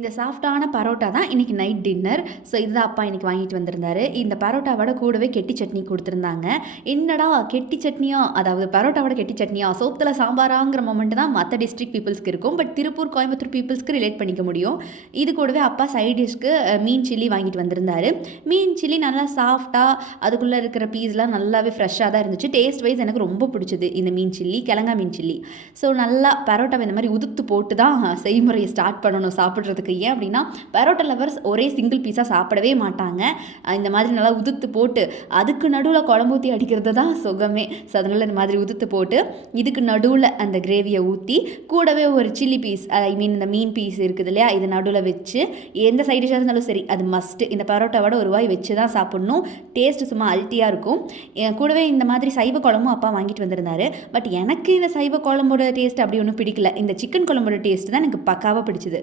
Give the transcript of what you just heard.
இந்த சாஃப்ட்டான பரோட்டா தான் இன்னைக்கு நைட் டின்னர். ஸோ இதுதான் அப்பா இன்னைக்கு வாங்கிட்டு வந்திருந்தாரு. இந்த பரோட்டாவோட கூடவே கெட்டி சட்னி குடுத்துருந்தாங்க. என்னடா கெட்டி சட்னியா? அதாவது பரோட்டாவோட கெட்டி சட்னியா? சோத்துல சாம்பாராங்கிற மொமெண்ட் தான் மத்த டிஸ்ட்ரிக்ட் பீப்பிள்ஸ்க்கு இருக்கும். பட் திருப்பூர், கோயம்புத்தூர் பீப்பிள்ஸ்க்கு ரிலேட் பண்ணிக்க முடியும். இது கூடவே அப்பா சைட் டிஷ்க்கு மீன் சில்லி வாங்கிட்டு வந்திருந்தாரு. மீன் சில்லி நல்லா சாஃப்ட்டா அதுக்குள்ள இருக்கிற பீஸ்லாம் நல்லாவே ஃப்ரெஷ்ஷா தான் இருந்துச்சு. டேஸ்ட் வைஸ் எனக்கு ரொம்ப பிடிச்சது இந்த மீன் சில்லி, கிழங்கா மீன் சில்லி. ஸோ நல்லா பரோட்டாவ இந்த மாரி உதுத்து போட்டு தான் செய்முறைய ஸ்டார்ட் பண்ணணும் சாப்பிடுறதுக்கு. ஏன் அப்படின்னா பரோட்டா லவர்ஸ் ஒரே சிங்கிள் பீஸாக சாப்பிடவே மாட்டாங்க. இந்த மாதிரி நல்லா உதுத்து போட்டு அதுக்கு நடுவில் குழம்பு ஊற்றி அடிக்கிறது தான் சுகமே. ஸோ அதனால் இந்த மாதிரி உதுத்து போட்டு இதுக்கு நடுவில் அந்த கிரேவியை ஊற்றி கூடவே ஒரு சில்லி பீஸ், ஐ மீன் இந்த மீன் பீஸ் இருக்குது இல்லையா, இது நடுவில் வச்சு எந்த சைட் டிஷ்ஷாக இருந்தாலும் சரி அது மஸ்ட்டு. இந்த பரோட்டாவோட ஒரு வாய் வச்சு தான் சாப்பிட்ணும். டேஸ்ட்டு சும்மா அல்ட்டியாக இருக்கும். கூடவே இந்த மாதிரி சைவ குழம்பும் அப்பா வாங்கிட்டு வந்திருந்தாரு. பட் எனக்கு இந்த சைவ குழம்போட டேஸ்ட் அப்படி ஒன்றும் பிடிக்கல. இந்த சிக்கன் குழம்போட டேஸ்ட் தான் எனக்கு பக்காவாக பிடிச்சது.